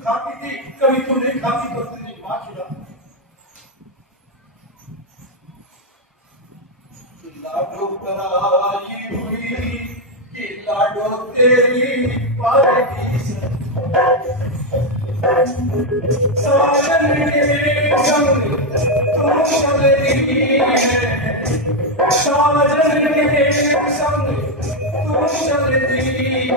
खाती थी, कभी तू नहीं खाती तो तेरी माँ खिलाती। लाडो कराई हुई कि लाडो तेरी पाएगी साजन के संग तुम चलेगी है, साजन के संग तुम चलेगी है,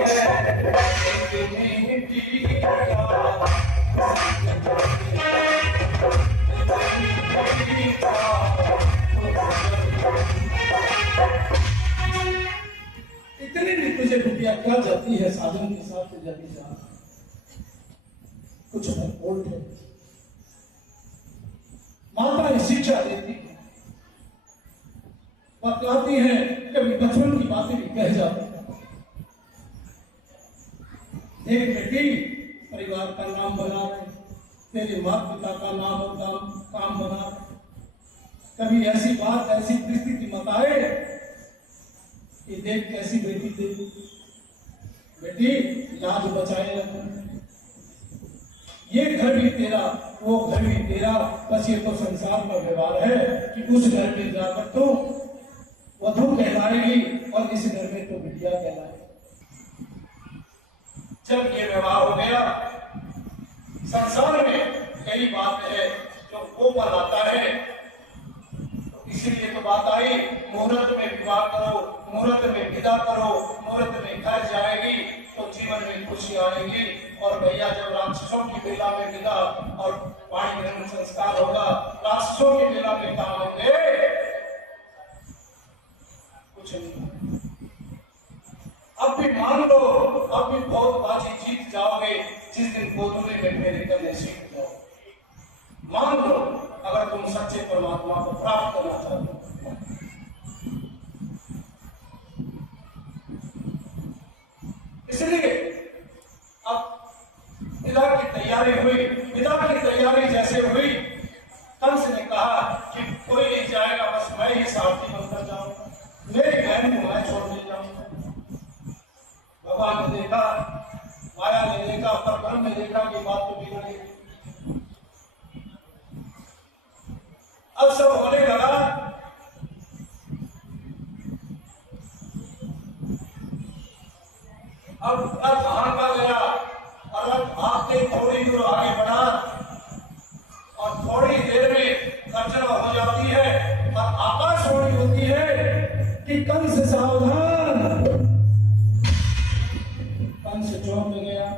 इतनी भी तुझे बिटिया क्या जाती है साजन के साथ जल्दी जा, कुछ बोलते है। माता शिक्षा देती है, बतलाती है, कभी बचपन की बातें भी कह जाती है। देख बेटी, परिवार का नाम बना रहे, तेरे माता पिता का नाम और काम बना रहे। कभी ऐसी बात ऐसी परिस्थिति मत आए कि देख कैसी बेटी दे, बेटी लाज बचाए रखना। ये घर भी तेरा, वो घर भी तेरा, बस ये तो संसार का व्यवहार है कि उस घर में जाकर तो वधू कहलाएगी और इस घर में तो बिटिया कहलाएगी। जब ये व्यवहार हो गया, संसार में कई बात है जो वो बनाता है, इसीलिए तो बात आई मुहूर्त में विवाह करो, मुहूर्त में विदा करो, मुहूर्त में घर जाएगी तो जीवन में खुशी आएगी। और भैया जब राक्षसों की बेला में विदा और वाणी ग्रहण संस्कार होगा, राक्षसों की बेला में काम होंगे कुछ नहीं। अब भी मान लो, अब भी बहुत बाजी जीत जाओगे जिस दिन गोदुले में मेरे करने सीख जाओ। मान लो अगर तुम सच्चे परमात्मा को प्राप्त करना चाहते हो। इसलिए अब विदा की तैयारी हुई, विदा की तैयारी जैसे हुई, कंस ने कहा कि कोई नहीं जाएगा, बस मैं ही सारथी बनकर जाऊंगा, मेरी बहन को मैं छोड़ दे जाऊंगा। भगवान ने देखा, माया ने देखा, परब्रह्म ने देखा कि बात तो बिगड़ गई। अब सब होने लगा, अब भाग का गया और भागते थोड़ी दूर आगे बढ़ा और थोड़ी देर में गर्जना हो जाती है और आकाशवाणी होती है कि कंस सावधान। कंस चौंक गया,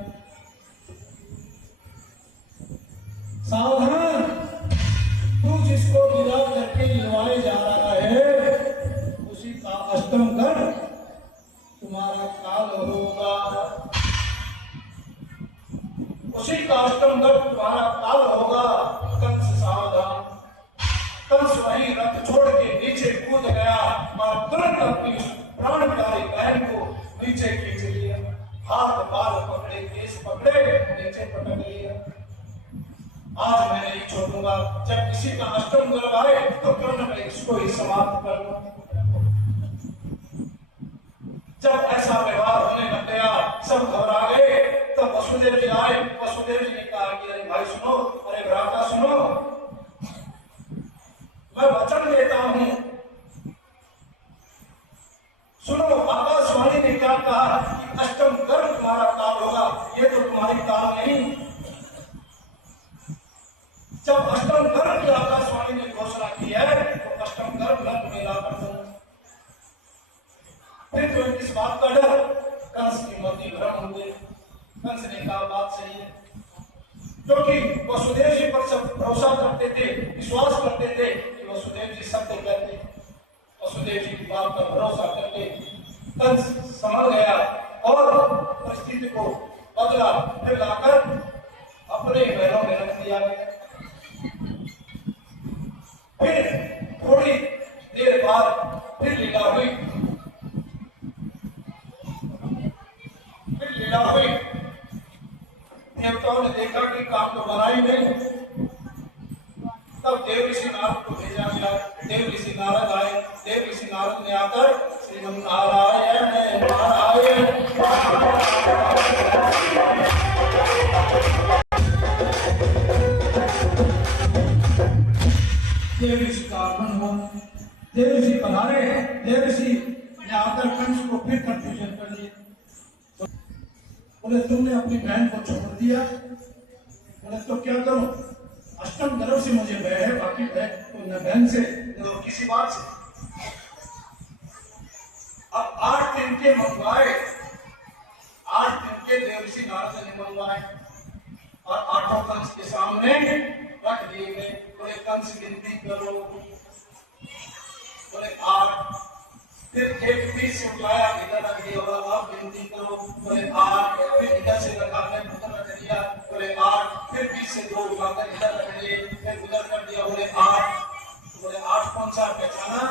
सावधान, तू जिसको विदा करके निभाए जा रहा है उसी का अष्टम कर तुम्हारा काल होगा, उसी का अष्टम कर तुम्हारा काल होगा। कंस सावधान। कंस वही रथ छोड़ के नीचे कूद गया और तुरंत अपनी प्राण प्यारी बहन को नीचे खींच लिया, हाथ बाल पकड़े, केस पकड़े, नीचे पटक लिया। आज मैं नहीं छोड़ूंगा, जब किसी का अष्टम गर्भ आए तो तुरंत मैं इसको ही समाप्त करूंगा। जब ऐसा व्यवहार होने लग गया, सब घबरा गए। तो वसुदेव जी आए, वसुदेव जी ने कहा कि अरे भाई सुनो, अरे भ्राता सुनो, मैं वचन देता हूं, सुनो आकाशवाणी ने क्या कहा कि अष्टम गर्भ तुम्हारा काल होगा, ये तो तुम्हारी काल नहीं। जब अष्टम गर्भ की आकाशवाणी ने घोषणा की है तो अष्टम गर्भ न तुम्हें ला कर दूंगा। फिर तो इस बात का डर, कंस की मति भ्रम हो गई। कंस ने कहा बात सही है, क्योंकि वसुदेव जी पर सब भरोसा करते थे, विश्वास करते थे कि वसुदेव जी सत्य कहते, वसुदेव जी की बात पर भरोसा करते। कंस समझ गया और परिस्थिति को बदला, फिर लाकर अपने महलों में रख दिया गया। फिर थोड़ी देर बाद फिर लीला हुई, देवताओं ने देखा कि काम तो बना ही नहीं, तब देव ऋषि नारद को भेजा गया। देव ऋषि नारद आए, देव ऋषि नारद ने आकर श्रीमन नारायण नारायण तुमने अपनी बहन को छोड़ दिया। बोले तो क्या करूं, अष्टम गर्भ से मुझे भय है, बाकी भय तो न बहन से न किसी बात से। अब 8 दिन के मंगवाए, 8 दिन के देवर्षि नारद ने मंगवाए और 8 कंस के सामने रख दिए गए। बोले कंस गिनती करो, बोले 8। फिर एक पीस से उठाया, इधर रख दिया, बोला आप गिनती करो, बोले 8। फिर इधर से लगाकर उधर रख दिया, बोले 8। फिर पीस से 2 उठाकर इधर रख दिए, फिर उधर कर दिया, बोले 8। बोले 8 कौन सा पहचाना?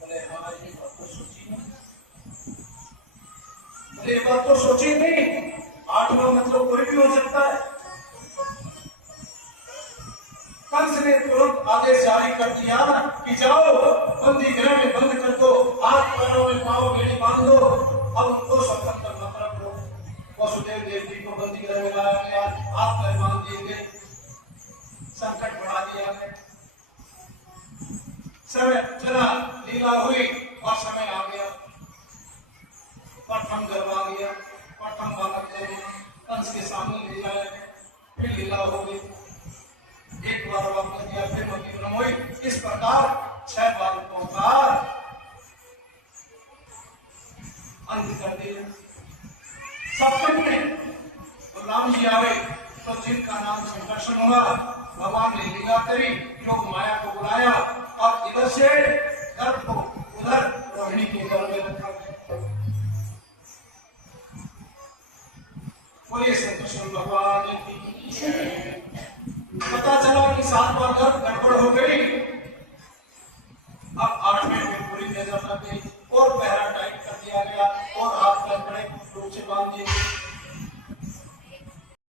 बोले हाँ, ये बात तो सोची नहीं। बोले ये बात तो सोची नहीं, 8वां मतलब कोई भी हो सकता है। कंस ने तुरंत आदेश जारी कर दिया कि जाओ बंदी गृह में बंद कर दो, हाथ पैरों में पांव बेड़ी बांध दो, अब उनको स्वतंत्र मत रखो। वसुदेव देवकी को बंदी गृह में लाया गया, हाथ पैर बांध दिए गए, संकट बढ़ा दिया गया। समय चला, लीला हुई और समय आ गया, प्रथम गर्भ आ गया, प्रथम बालक कंस के सामने ले जाया गया, फिर लीला हो गई, एक बार वापस दिया, फिर मती ब्रह्म हुई। इस प्रकार 6 बालकों का अंत कर दिया। सप्तम में तो राम जी आए, तो जिनका नाम संकर्षण हुआ, भगवान ने लीला करी, योग माया को बुलाया और इधर से गर्भ को उधर रोहिणी के गर्भ में रखा गया। बोलिए संकर्षण भगवान की। पता चला कि 7 बार गर्भ गड़बड़ हो गई, अब 8वें में पूरी नजर लग गई और पहरा टाइट कर दिया गया और हाथ पैर बड़े रूप से बांध दिए।